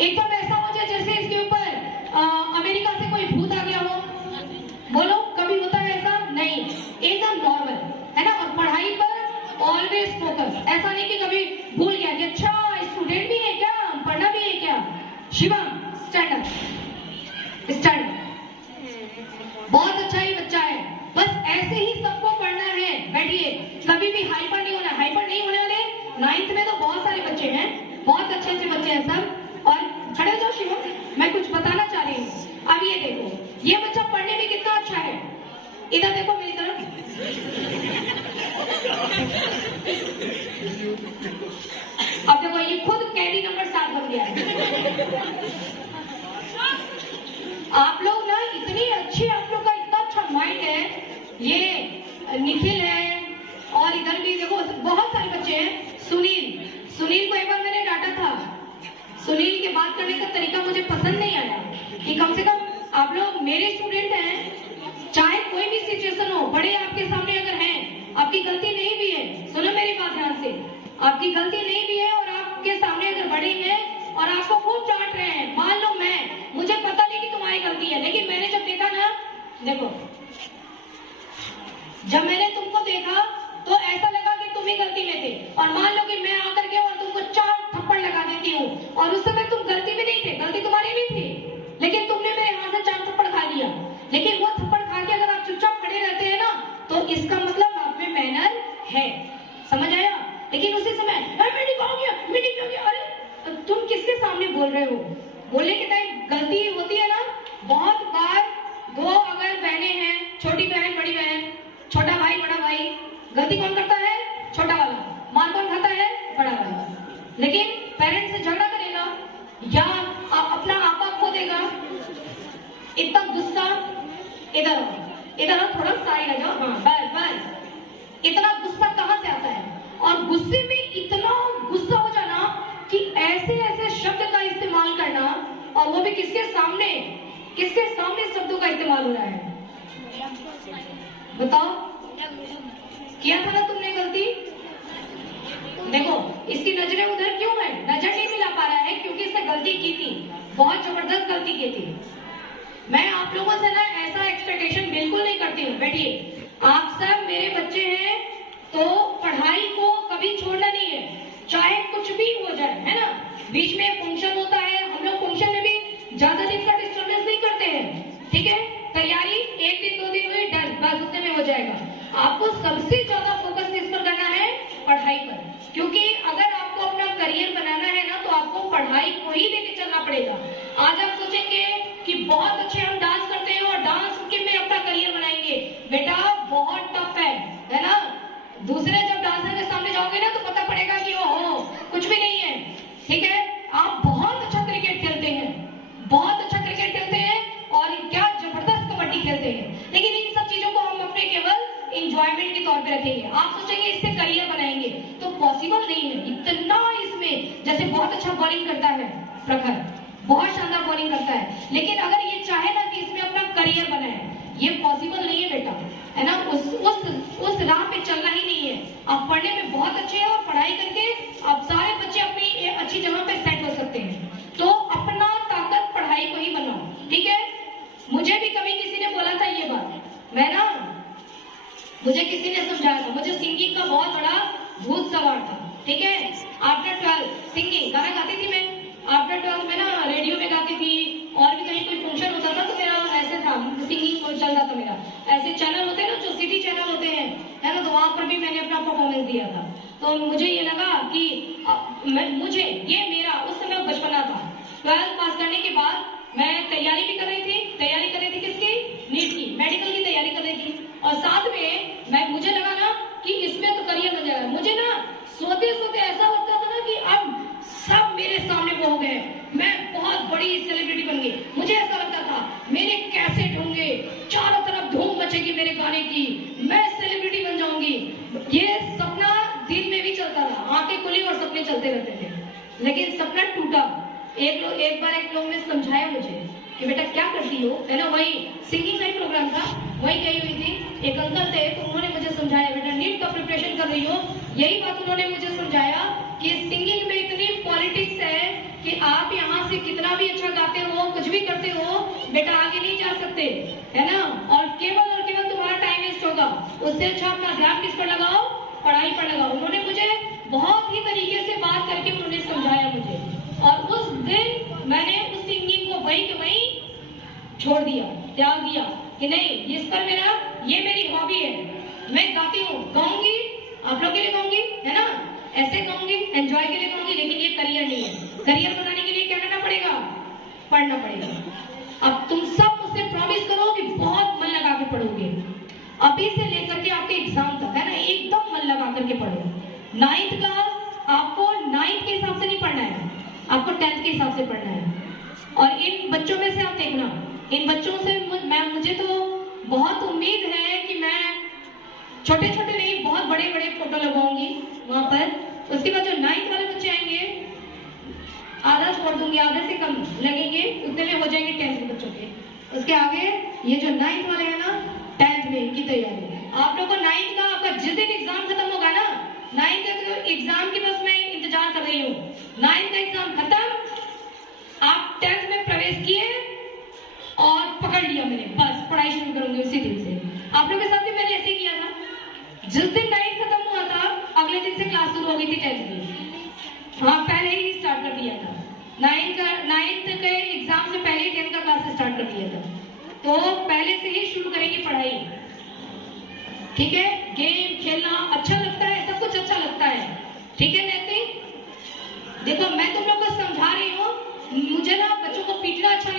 एकदम ऐसा हो जाए जैसे इसके ऊपर अमेरिका से कोई भूत आ गया हो। बोलो कभी होता है ऐसा? नहीं, एकदम नॉर्मल है ना। और पढ़ाई पर ऑलवेज फोकस, ऐसा नहीं कि कभी भूल गया कि अच्छा स्टूडेंट भी है क्या, पढ़ना भी है क्या। Shivam stand up, stand. बहुत अच्छा ही बच्चा है, बस ऐसे ही सबको पढ़ना है। बैठिए, कभी भी हाइपर नहीं होना। हाइपर नहीं होने वाले 9th में तो बहुत सारे बच्चे हैं, बहुत अच्छे अच्छे बच्चे हैं सब। और खड़े हो जाओ शिवम, मैं कुछ बताना चाह रही हूँ। अब ये देखो, ये बच्चा पढ़ने में कितना अच्छा है। इधर देखो मेरी तरफ। अब देखो ये खुद कैडी नंबर 7 बन गया है। आप लोग ना इतनी अच्छी, आप लोग का इतना अच्छा माइंड है। ये निखिल है और इधर भी देखो बहुत सारे बच्चे हैं। सुनील को एक बार मैंने डांटा था। सुनील के बात करने का तरीका मुझे पसंद नहीं आया कि कम से कम आप लोग मेरे स्टूडेंट हैं, चाहे कोई भी सिचुएशन हो, बड़े आपके सामने अगर हैं, आपकी गलती नहीं भी है, सुनो मेरी बात ध्यान से, आपकी गलती नहीं भी है और आपके सामने अगर बड़े हैं और आपको खूब डांट रहे हैं, मान लो मुझे पता नहीं कि तुम्हारी गलती है, लेकिन मैंने जब देखा ना, देखो जब मैंने तुमको देखा तो ऐसा लगा कि तुम ही गलती में थे। और मान लो कि मैं आकर के और तुमको 4 थप्पड़ लगा देती हूँ और उस समय तुम गलती में नहीं थे, गलती तुम्हारी नहीं थी, लेकिन तुमने मेरे हाथ से 4 थप्पड़ खा लिया। लेकिन वो थप्पड़ खा के अगर आप चुपचाप खड़े रहते हैं ना, तो इसका मतलब आप में मैनर है। समझ आया? लेकिन उसी समय मीटिंग हो गया, अरे तुम किसके सामने बोल रहे हो? बोलने के टाइम गलती होती है ना। बहुत बार 2 अगर बहनें हैं, छोटी बहन बड़ी बहन, छोटा भाई बड़ा भाई, गलती कौन करता है? छोटा वाला। मार कौन खाता है? बड़ा वाला। लेकिन पेरेंट्स से झगड़ा करेगा या अपना आपा खो देगा, इतना गुस्सा, इधर थोड़ा साइड आ जाओ, हाँ बस। इतना गुस्सा कहाँ से आता है? और गुस्से में इतना गुस्सा हो जाना कि ऐसे ऐसे शब्द का इस्तेमाल करना, और वो भी किसके सामने शब्दों का इस्तेमाल हो रहा है? बताओ, किया था ना तुमने गलती? देखो इसकी नजरें उधर क्यों है? नजर नहीं मिला पा रहा है क्योंकि इसने गलती की थी, बहुत जबरदस्त गलती की थी। मैं आप लोगों से ना ऐसा एक्सपेक्टेशन बिल्कुल नहीं करती हूँ। बैठिए, आप सब मेरे बच्चे हैं, तो पढ़ाई को कभी छोड़ना नहीं है, चाहे कुछ भी हो जाए, है ना। बीच में फंक्शन होता है, हम लोग फंक्शन में भी ज्यादा दिन का डिस्टर्बेंस नहीं करते हैं, ठीक है। तैयारी 1 दिन 2 दिन हुई, डन, बस उतने में हो जाएगा। आपको सबसे ज्यादा फोकस किस पर करना है? पढ़ाई पर। क्योंकि अगर आपको अपना करियर बनाना है ना, तो आपको पढ़ाई को ही लेके चलना पड़ेगा। आज आप सोचेंगे कि बहुत अच्छे हम डांस करते हैं और डांस के में अपना करियर बनाएंगे, बेटा बहुत टफ है ना। दूसरे जब डांसर के सामने जाओगे ना, तो पता पड़ेगा कि ओहो कुछ भी नहीं है, ठीक है। आप बहुत अच्छा क्रिकेट खेलते हैं, बहुत अच्छा क्रिकेट खेलते हैं और क्या जबरदस्त कबड्डी खेलते हैं, लेकिन इन सब चीजों को हम अपने केवल एंजॉयमेंट के तौर पे रखेंगे। आप सोचेंगे इससे करियर बनाएंगे, तो पॉसिबल नहीं है। इतना इसमें, जैसे बहुत अच्छा बॉलिंग करता है प्रखर, बहुत शानदार बॉलिंग करता है, लेकिन अगर ये चाहे ना कि इसमें अपना करियर बनाए, ये पॉसिबल नहीं है बेटा, है ना। उस राह पे चलना ही नहीं है। आप पढ़ने में बहुत अच्छे हैं और पढ़ाई करके आप सारे बच्चे अपनी अच्छी जगह पे सेट हो सकते हैं। तो अपना ताकत पढ़ाई को ही बनाओ, ठीक है। मुझे भी कभी किसी ने बोला था ये बात, मुझे किसी ने समझाया था, मुझे सिंगिंग का बहुत बड़ा भूत सवार था, ठीक है। आफ्टर 12 सिंगिंग गाना गाती थी मैं, आफ्टर 12 में ना रेडियो में गाती थी, और भी कहीं कोई फंक्शन होता था तो मेरा ऐसे था, सिंगिंग चल रहा था मेरा। ऐसे चैनल होते हैं ना, जो सिटी चैनल होते हैं, है ना, तो वहां पर भी मैंने अपना परफॉर्मेंस दिया था। तो मुझे ये लगा कि मुझे ये मेरा उस समय बचपना था। 12 पास करने के बाद मैं तैयारी भी कर रही थी किसकी? नीट की, मेडिकल की तैयारी कर रही थी, और साथ में मुझे लगा ना कि इसमें तो करियर बन जाएगा। मुझे ना सोते सोते ऐसा लगता था ना कि अब सब मेरे सामने वो हो गए, मैं बहुत बड़ी सेलिब्रिटी बन गई। मुझे ऐसा लगता था मेरे कैसेट होंगे, चारों तरफ धूम मचेगी मेरे गाने की, मैं सेलिब्रिटी बन जाऊंगी। ये सपना दिल में भी चलता था, आंखें खुली और सपने चलते रहते थे, लेकिन सपना टूटा। एक बार एक लोग ने समझाया मुझे कि बेटा क्या करती हो, है ना, वही सिंगिंग का ही प्रोग्राम था, वही गई हुई थी, एक अंकल थे, तो उन्होंने मुझे समझाया, बेटा नीट का प्रिपरेशन कर रही हो यही बात उन्होंने मुझे समझाया कि सिंगिंग में इतनी पॉलिटिक्स है कि आप यहाँ से कितना भी अच्छा गाते हो, कुछ भी करते हो, बेटा आगे नहीं जा सकते, है ना। और केवल तुम्हारा टाइम वेस्ट होगा। उससे अच्छा अपना ध्यान किस पर लगाओ, पढ़ाई पर लगाओ। उन्होंने मुझे बहुत ही तरीके से बात करके उन्होंने समझाया मुझे, और उस दिन मैंने उस सिंगिंग को वहीं के वहीं छोड़ दिया, त्याग दिया कि नहीं, इस पर ये मेरी हॉबी है, मैं गाती हूँ, गाऊंगी, आप लोग के लिए गाऊंगी, है ना, ऐसे गाऊंगी, एंजॉय के लिए गाऊंगी, लेकिन ये करियर नहीं है। करियर बनाने के लिए क्या करना पड़ेगा, पढ़ना पड़ेगा। अब तुम सब मुझसे प्रॉमिस करो कि बहुत मन लगा के पढ़ोगे, अभी से लेकर के आपके एग्जाम तक, है ना, एकदम मन लगा करके पढ़ो। 9th क्लास आपको 9th के हिसाब से नहीं पढ़ना है, आपको 10th के हिसाब से पढ़ना है। और इन बच्चों में से आप देखना, इन बच्चों से मुझे तो बहुत उम्मीद है कि मैं छोटे छोटे नहीं, बहुत बड़े बड़े फोटो लगाऊंगी वहां पर। उसके बाद जो 9th वाले बच्चे आएंगे, आधा छोड़ दूंगी, आधे से कम लगेंगे, उतने में हो जाएंगे 10th के बच्चों के। उसके आगे ये जो 9th वाले हैं ना, 10th में इनकी तैयारी। आप लोगों को 9th का आपका जिस दिन एग्जाम खत्म होगा ना, 9th का एग्जाम की बस मैं इंतजार कर रही हूँ। 9th का एग्जाम खत्म, आप 10th में प्रवेश किए और पकड़ लिया मैंने, बस पढ़ाई शुरू करूंगी उसी दिन से। आप लोगों के साथ भी मैंने ऐसे किया था, जिस दिन 9th खत्म हुआ था, अगले दिन से क्लास शुरू हो गई थी 10th की। हाँ, पहले ही स्टार्ट कर दिया था, 9th के एग्जाम से पहले ही 10th का क्लास स्टार्ट कर दिया था। तो पहले से ही शुरू करेंगे पढ़ाई, ठीक है। गेम खेलना अच्छा लगता है, सब कुछ अच्छा लगता है, ठीक है नैतिक। देखो मैं तुम लोग को समझा रही हूँ, मुझे ना बच्चों को पीटना अच्छा